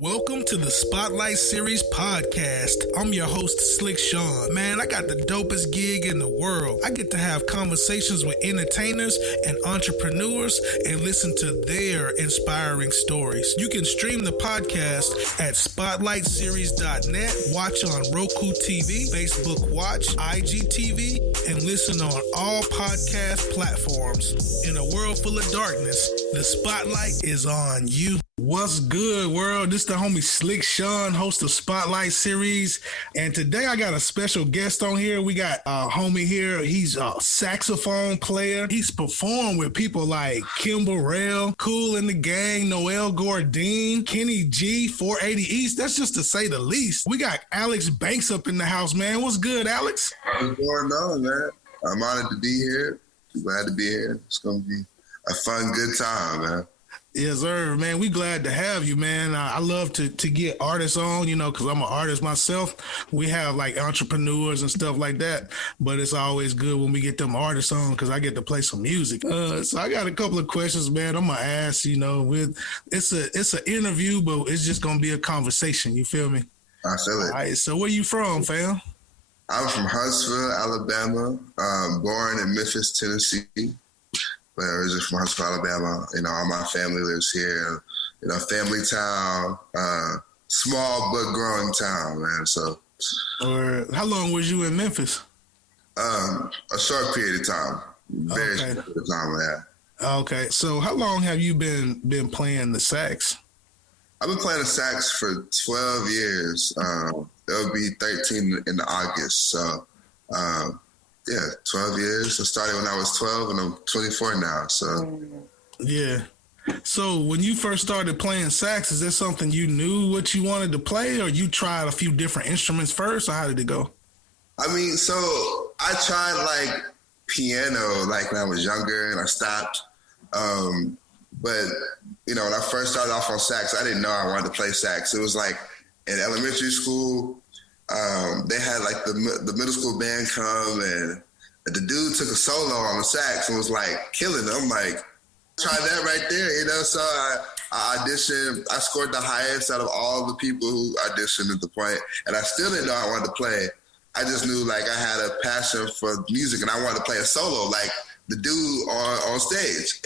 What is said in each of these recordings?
Welcome to the Spotlight Series podcast. I'm your host, Slick Sean. Man, I got the dopest gig in the world. I get to have conversations with entertainers and entrepreneurs and listen to their inspiring stories. You can stream the podcast at spotlightseries.net, watch on Roku TV, Facebook Watch, IGTV, and listen on all podcast platforms. In a world full of darkness, the spotlight is on you. What's good, world? This is the homie Slick Sean, host of Spotlight Series. And today I got a special guest on here. We got a homie here. He's a saxophone player. He's performed with people like Kim Burrell, Kool and the Gang, Noel Gourdine, Kenny G, 480 East. That's just to say the least. We got Alex Banks up in the house, man. What's good, Alex? What's going on, man? I'm honored to be here. Glad to be here. It's going to be a fun, good time, man. Yes, sir, man. We glad to have you, man. I love to get artists on, because I'm an artist myself. We have like entrepreneurs and stuff like that, but it's always good when we get them artists on because I get to play some music. So I got a couple of questions, man. I'm gonna ask, it's an interview, but it's just gonna be a conversation. You feel me? I feel it. All right. So where you from, fam? I'm from Huntsville, Alabama. Born in Memphis, Tennessee. But originally from Huntsville, Alabama. All my family lives here. Family town, small but growing town, man. So, how long was you in Memphis? A short period of time. Very short period of time, yeah. Okay. So, how long have you been playing the sax? I've been playing the sax for 12 years. It'll be 13 in August. So, 12 years. I started when I was 12 and I'm 24 now. So, yeah. So when you first started playing sax, is that something you knew what you wanted to play or you tried a few different instruments first or how did it go? So I tried like piano like when I was younger and I stopped. But when I first started off on sax, I didn't know I wanted to play sax. It was like in elementary school, they had like the middle school band come and the dude took a solo on the sax and was like killing it. I'm like, try that right there, So I auditioned. I scored the highest out of all the people who auditioned at the point, and I still didn't know I wanted to play. I just knew like I had a passion for music and I wanted to play a solo like the dude on stage.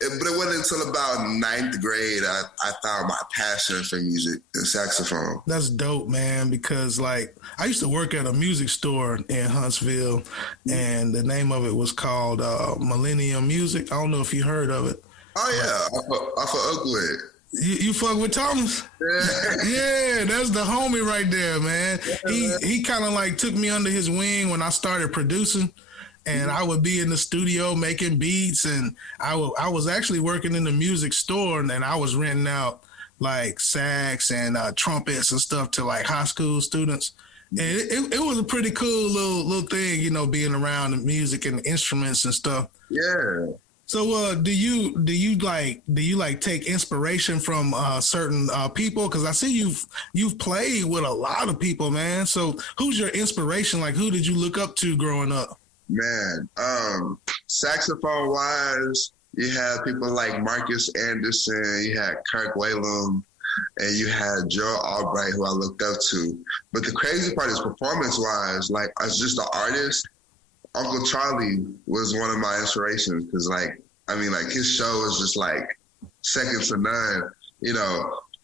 But it wasn't until about ninth grade I found my passion for music and saxophone. That's dope, man, because like I used to work at a music store in Huntsville and the name of it was called Millennium Music. I don't know if you heard of it. Oh, yeah, off of Oakwood. You fuck with Thomas? Yeah. Yeah, that's the homie right there, man. He kind of like took me under his wing when I started producing. And I would be in the studio making beats, and I was actually working in the music store, and I was renting out like sax and trumpets and stuff to like high school students. And it was a pretty cool little thing, being around the music and the instruments and stuff. Yeah. So do you take inspiration from certain people? Because I see you've played with a lot of people, man. So who's your inspiration? Like who did you look up to growing up? Man, saxophone wise, you had people like Marcus Anderson, you had Kirk Whalum, and you had Joe Albright, who I looked up to. But the crazy part is performance wise, like as just an artist, Uncle Charlie was one of my inspirations because his show was just like second to none,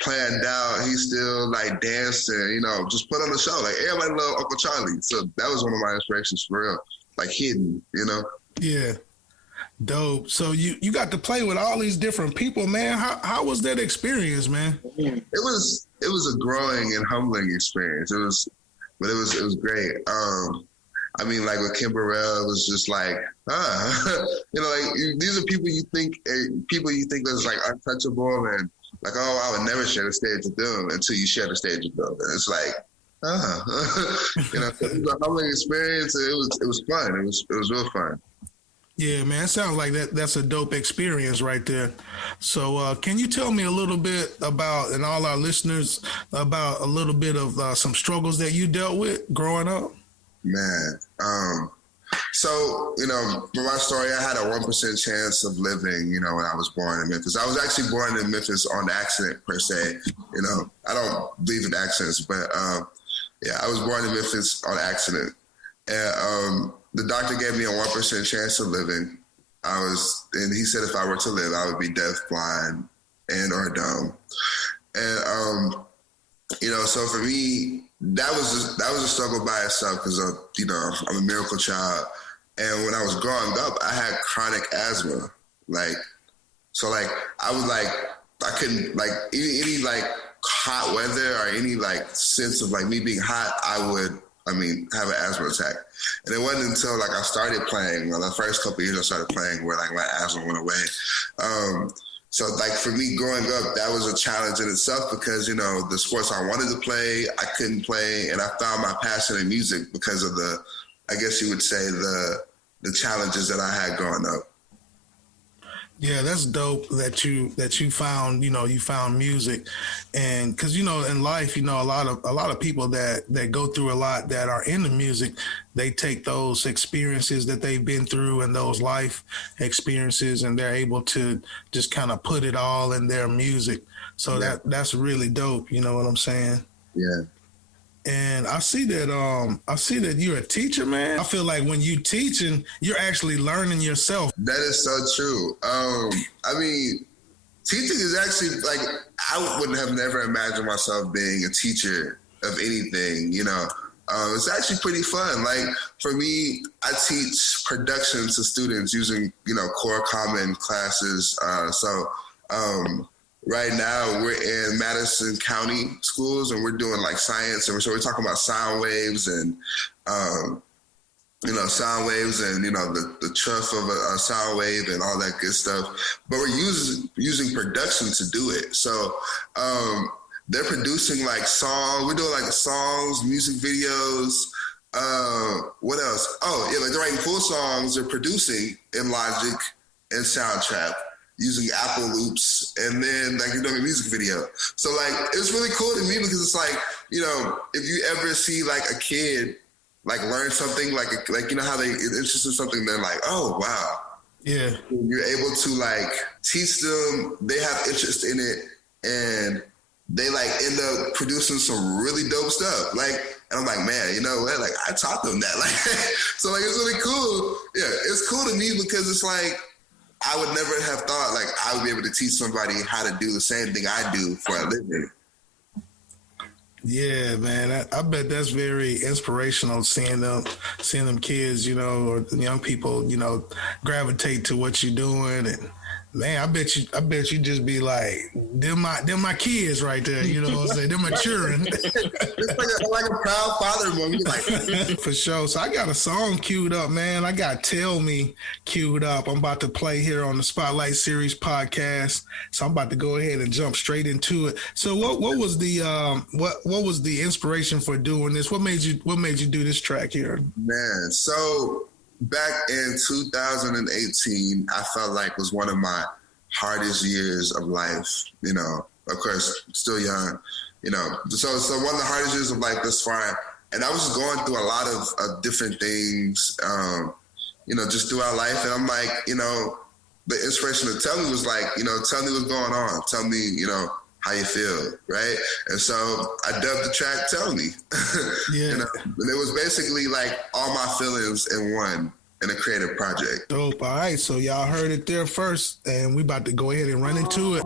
planned out. He still like dancing, just put on the show. Like everybody loved Uncle Charlie. So that was one of my inspirations for real. Like hidden, Yeah. Dope. So you got to play with all these different people, man. How was that experience, man? It was a growing and humbling experience. It was great. Like with Kim Burrell, it was just like, these are people you think that's like untouchable and like, I would never share the stage with them until you share the stage with them. And it's like, it was a humbling experience. It was fun. It was real fun. Yeah, man. It sounds like that's a dope experience right there. So can you tell me a little bit about, and all our listeners, about a little bit of some struggles that you dealt with growing up? Man, So, for my story, I had a 1% chance of living, when I was born in Memphis. I was actually born in Memphis on accident, per se. I don't believe in accidents, but I was born in Memphis on accident. And the doctor gave me a 1% chance of living. And he said if I were to live, I would be deaf, blind, and or dumb. And, so for me, that was a struggle by itself because, I'm a miracle child. And when I was growing up, I had chronic asthma. I couldn't, any hot weather or any sense of me being hot, I would have an asthma attack. And it wasn't until I started playing, the first couple of years I started playing where my asthma went away. So for me growing up, that was a challenge in itself because, the sports I wanted to play, I couldn't play. And I found my passion in music because of I guess you would say the challenges that I had growing up. Yeah, that's dope that you found, you found music. And cause, in life, a lot of people that go through a lot that are into music, they take those experiences that they've been through and those life experiences, and they're able to just kind of put it all in their music. So that's really dope. You know what I'm saying? Yeah. And I see that you're a teacher, man. I feel like when you teaching, you're actually learning yourself. That is so true. Teaching is actually I wouldn't have never imagined myself being a teacher of anything, it's actually pretty fun. For me, I teach production to students using, core common classes. Right now, we're in Madison County schools, and we're doing science, and so we're talking about sound waves and the truth of a sound wave and all that good stuff. But we're using production to do it. So they're producing songs. We're doing songs, music videos. What else? Oh yeah, they're writing full songs. They're producing in Logic and Soundtrap, using Apple Loops, and then you're doing a music video. So it's really cool to me because it's if you ever see a kid learn something, how they interested in something, they're oh wow. Yeah. You're able to teach them, they have interest in it, and they end up producing some really dope stuff. And I'm man, you know what? I taught them that. So it's really cool. Yeah, it's cool to me because it's I would never have thought I would be able to teach somebody how to do the same thing I do for a living. Yeah, man. I bet that's very inspirational seeing them kids, or young people, gravitate to what you're doing. And man, I bet you just be them my kids right there, you know what I'm saying? They're maturing. It's like a proud father moment. For sure. So I got a song queued up, man. I got Tell Me queued up. I'm about to play here on the Spotlight Series podcast. So I'm about to go ahead and jump straight into it. So what was the inspiration for doing this? What made you do this track here? Man, so back in 2018, I felt was one of my hardest years of life. Of course, still young. So one of the hardest years of life thus far, and I was just going through a lot of different things, just throughout life. And I'm the inspiration to tell me was tell me what's going on. Tell me, how you feel, right? And so I dubbed the track "Tell Me." Yeah. And it was basically all my feelings in one in a creative project. Dope. All right, so y'all heard it there first, and we about to go ahead and run into it.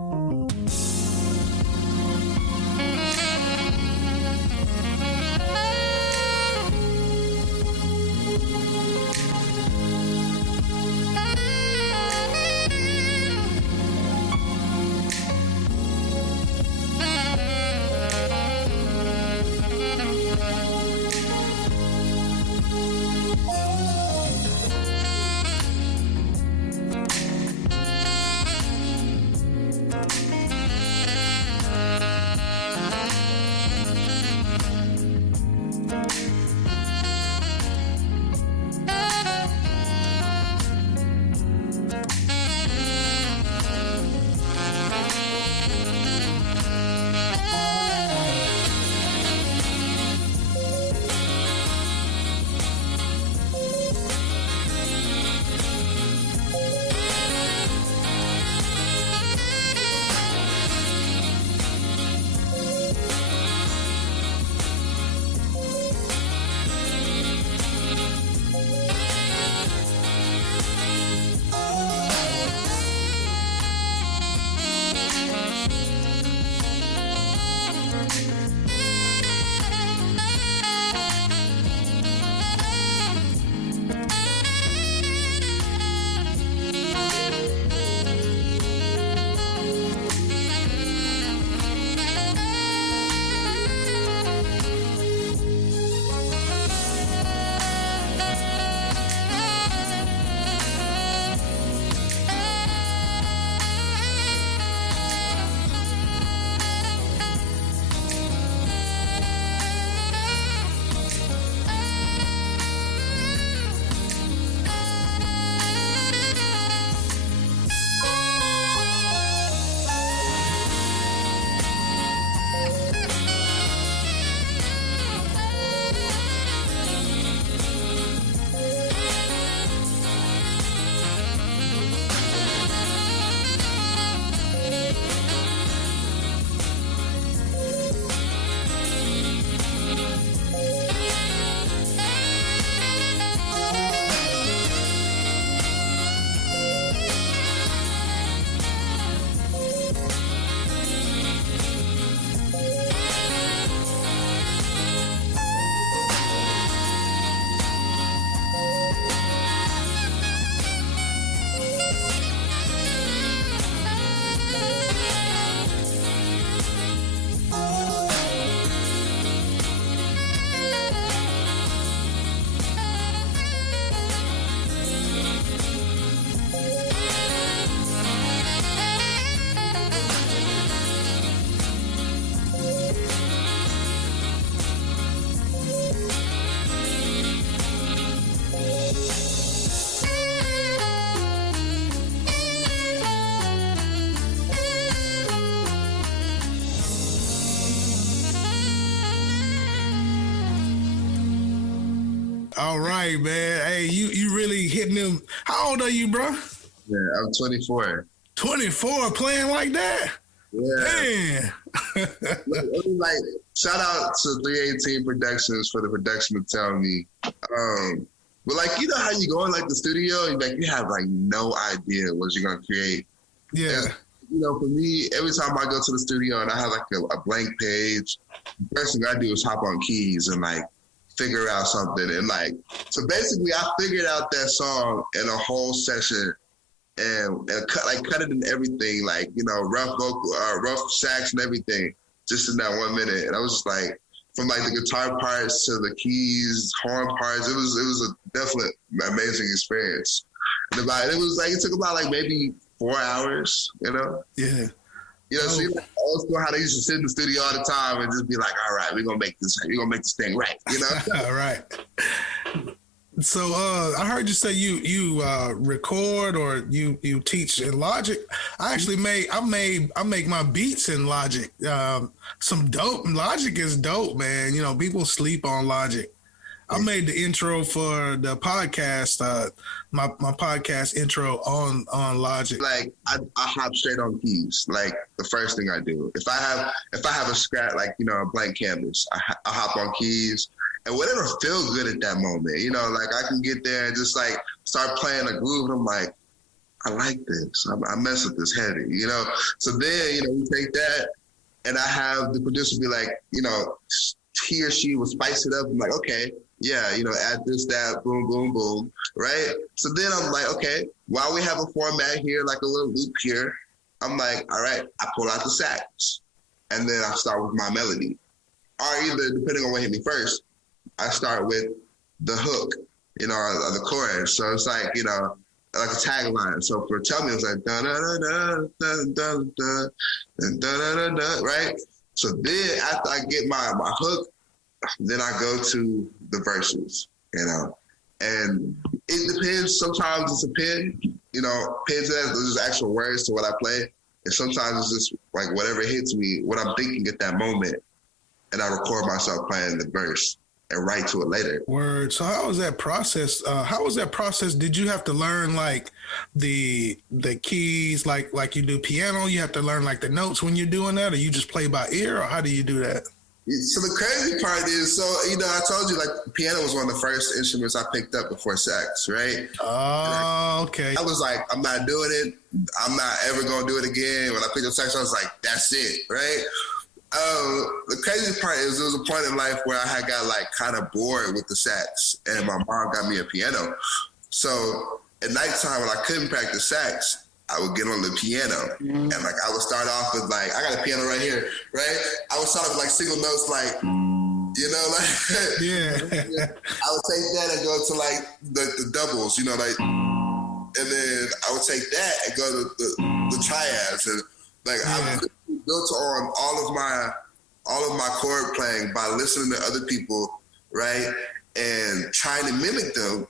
All right, man. Hey, you really hitting them. How old are you, bro? Yeah, I'm 24. 24, playing like that? Yeah. Man. Like, shout out to 318 Productions for the production to tell me. But like, you know how you go in like the studio and like you have like no idea what you're gonna create. Yeah. And, you know, for me, every time I go to the studio and I have like a blank page, the first thing I do is hop on keys and like figure out something. And like, so basically I figured out that song in a whole session and cut it in everything, like, you know, rough vocal, rough sax and everything, just in that 1 minute. And I was just like, from like the guitar parts to the keys, horn parts, it was a definite amazing experience. And it took about like maybe 4 hours, you know? Yeah. You know, so like old school how they used to sit in the studio all the time and just be like, all right, we're gonna make this thing right, you know? All right. So I heard you say you record or you teach in Logic. I actually make my beats in Logic. Some dope Logic is dope, man. You know, people sleep on Logic. I made the intro for the podcast, my podcast intro on Logic. Like I hop straight on keys. Like the first thing I do, if I have a scratch, like, you know, a blank canvas, I hop on keys. And whatever feels good at that moment, you know, like I can get there and just like start playing a groove. And I'm like, I like this. I mess with this heavy, you know? So then, you know, we take that and I have the producer be like, you know, he or she will spice it up. I'm like, okay, yeah, you know, add this, that, boom, boom, boom, right? So then I'm like, okay, while we have a format here, like a little loop here, I'm like, all right, I pull out the sax and then I start with my melody. Or either, depending on what hit me first, I start with the hook, you know, or the chorus. So it's like, you know, like a tagline. So for Tell Me, it was like, da da da da da da da da da da, right? So then after I get my hook, then I go to the verses, you know. And it depends. Sometimes it's a pen, you know, pens that there's actual words to what I play. And sometimes it's just like whatever hits me, what I'm thinking at that moment. And I record myself playing the verse and write to it later. Word. So how was that process? Did you have to learn like the keys, like you do piano? You have to learn like the notes when you're doing that, or you just play by ear, or how do you do that? So the crazy part is, so, you know, I told you like piano was one of the first instruments I picked up before sax, right? Oh, okay. I was like, I'm not doing it. I'm not ever going to do it again. When I picked up sax, I was like, that's it, right? The crazy part is there was a point in life where I had got like kind of bored with the sax and my mom got me a piano. So at nighttime when I couldn't practice sax, I would get on the piano and like I would start off with like, I got a piano right here, right? I would start off with like single notes, like, you know, like, yeah. I would take that and go to like the doubles, you know, like, and then I would take that and go to the triads and like, I built on all of my chord playing by listening to other people, right? And trying to mimic them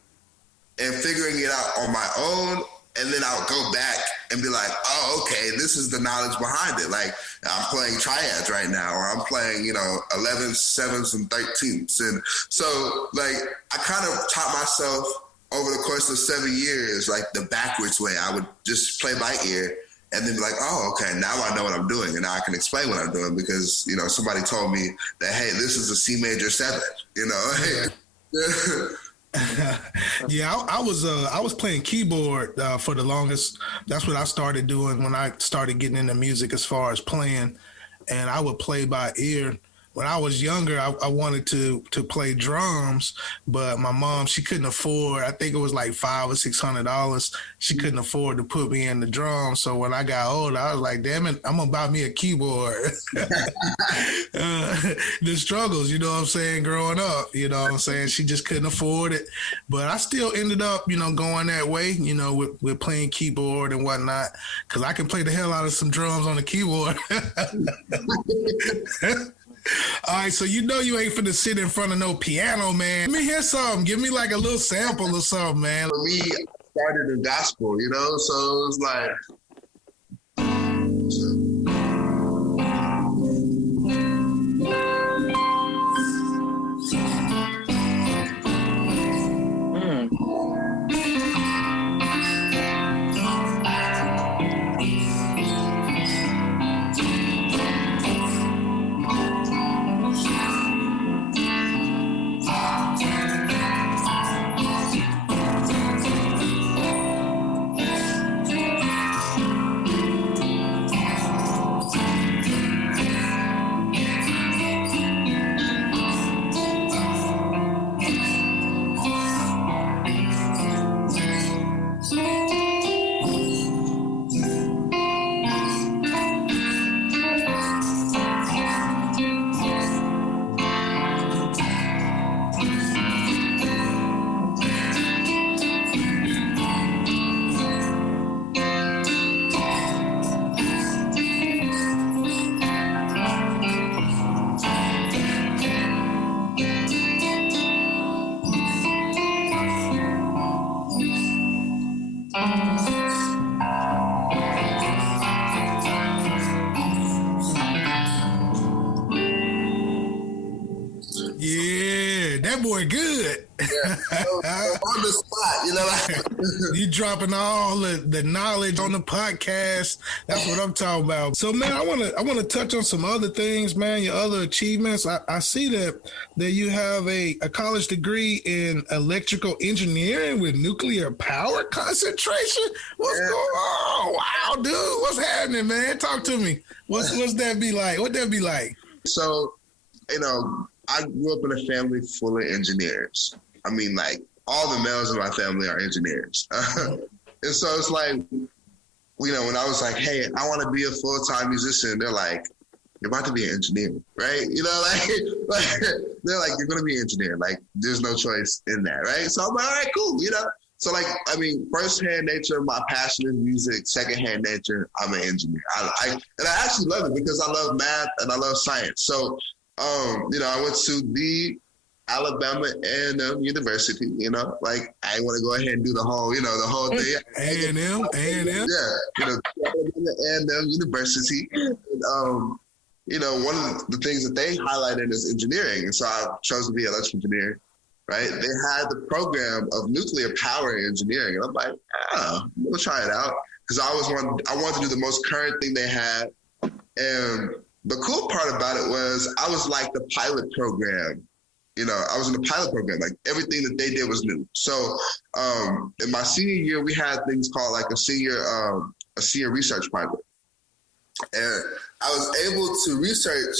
and figuring it out on my own. And then I'll go back and be like, oh, okay, this is the knowledge behind it. Like I'm playing triads right now, or I'm playing, you know, 11s, 7s, and 13ths. And so like, I kind of taught myself over the course of 7 years, like the backwards way. I would just play by ear and then be like, oh, okay, now I know what I'm doing. And now I can explain what I'm doing because, you know, somebody told me that, hey, this is a C major 7, you know? Yeah, I was playing keyboard for the longest. That's what I started doing when I started getting into music as far as playing. And I would play by ear. When I was younger, I wanted to play drums, but my mom, she couldn't afford, I think it was like $500 or $600. She couldn't afford to put me in the drums. So when I got older, I was like, damn it, I'm going to buy me a keyboard. The struggles, you know what I'm saying, growing up, you know what I'm saying? She just couldn't afford it. But I still ended up, you know, going that way, you know, with playing keyboard and whatnot, because I can play the hell out of some drums on the keyboard. All right, so you know you ain't finna sit in front of no piano, man. Let me hear something. Give me like a little sample or something, man. For me, I started in gospel, you know, so it was like... that boy good. Yeah. So, on the spot, you know. Like, you dropping all the knowledge on the podcast. That's what I'm talking about. So, man, I want to touch on some other things, man. Your other achievements. I see that you have a college degree in electrical engineering with nuclear power concentration. What's going on? Wow, dude, what's happening, man? Talk to me. What's that be like? What that be like? So, you know, I grew up in a family full of engineers. I mean, like, all the males in my family are engineers. And so it's like, you know, when I was like, hey, I want to be a full-time musician, they're like, you're about to be an engineer, right? You know, like they're like, you're going to be an engineer. Like, there's no choice in that, right? So I'm like, all right, cool, you know? So, like, I mean, first-hand nature, my passion is music. Second-hand nature, I'm an engineer. And I actually love it because I love math and I love science. So, you know, I went to the Alabama A&M University, you know, like, I want to go ahead and do the whole thing. A&M? Yeah, you know, Alabama A&M University. And, you know, one of the things that they highlighted is engineering. And so I chose to be an electrical engineer, right? They had the program of nuclear power engineering. And I'm like, we'll try it out. Because I wanted to do the most current thing they had. And the cool part about it was I was like the pilot program. You know, I was in the pilot program. Like, everything that they did was new. So in my senior year, we had things called like a senior research project. And I was able to research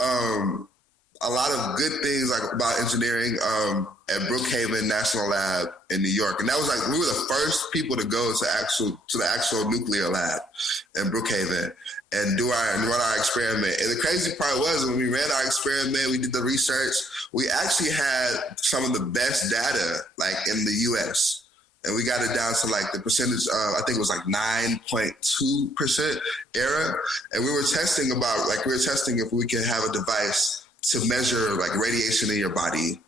a lot of good things like about engineering at Brookhaven National Lab in New York. And that was like, we were the first people to go to the actual nuclear lab in Brookhaven and run our experiment. And the crazy part was when we ran our experiment, we did the research, we actually had some of the best data like in the US. And we got it down to like the percentage, I think it was like 9.2% error. And we were testing if we could have a device to measure like radiation in your body.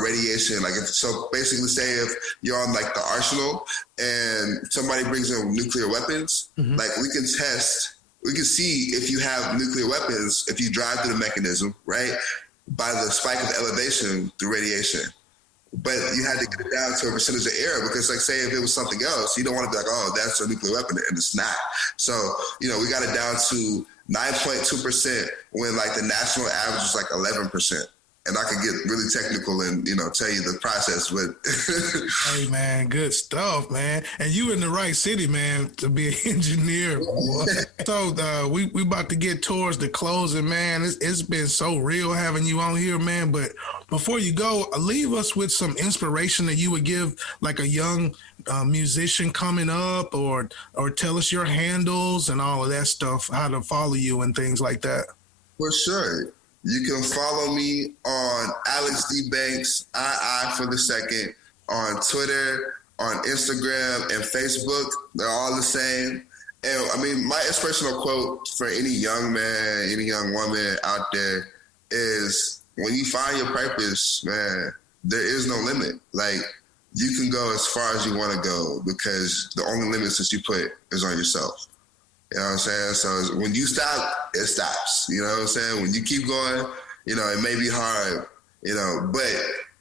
Radiation, like, so basically say if you're on like the arsenal and somebody brings in nuclear weapons, like we can see if you have nuclear weapons, if you drive through the mechanism, right, by the spike of elevation through radiation. But you had to get it down to a percentage of error because, like, say if it was something else, you don't want to be like, oh, that's a nuclear weapon, and it's not. So, you know, we got it down to 9.2% when, like, the national average was like 11%. And I could get really technical and, you know, tell you the process, but hey, man, good stuff, man. And you in the right city, man, to be an engineer. Boy. So we about to get towards the closing, man. It's been so real having you on here, man. But before you go, leave us with some inspiration that you would give like a young musician coming up, or tell us your handles and all of that stuff, how to follow you and things like that. For sure. You can follow me on Alex D Banks, I for the second, on Twitter, on Instagram, and Facebook. They're all the same. And I mean, my inspirational quote for any young man, any young woman out there is, when you find your purpose, man, there is no limit. Like, you can go as far as you want to go because the only limits that you put is on yourself. You know what I'm saying? So when you stop, it stops. You know what I'm saying? When you keep going, you know, it may be hard, you know, but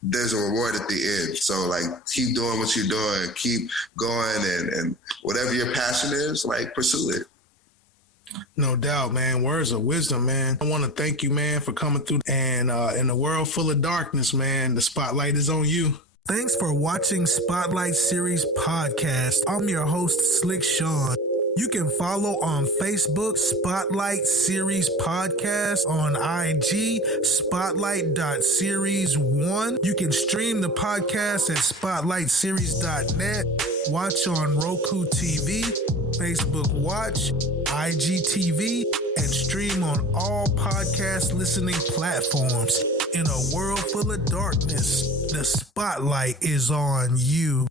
there's a reward at the end. So, like, keep doing what you're doing, keep going, and whatever your passion is, like, pursue it. No doubt, man. Words of wisdom, man. I want to thank you, man, for coming through. And in a world full of darkness, man, the spotlight is on you. Thanks for watching Spotlight Series Podcast. I'm your host, Slick Sean. You can follow on Facebook, Spotlight Series Podcast, on IG, spotlight.series1. You can stream the podcast at spotlightseries.net, watch on Roku TV, Facebook Watch, IGTV, and stream on all podcast listening platforms. In a world full of darkness, the spotlight is on you.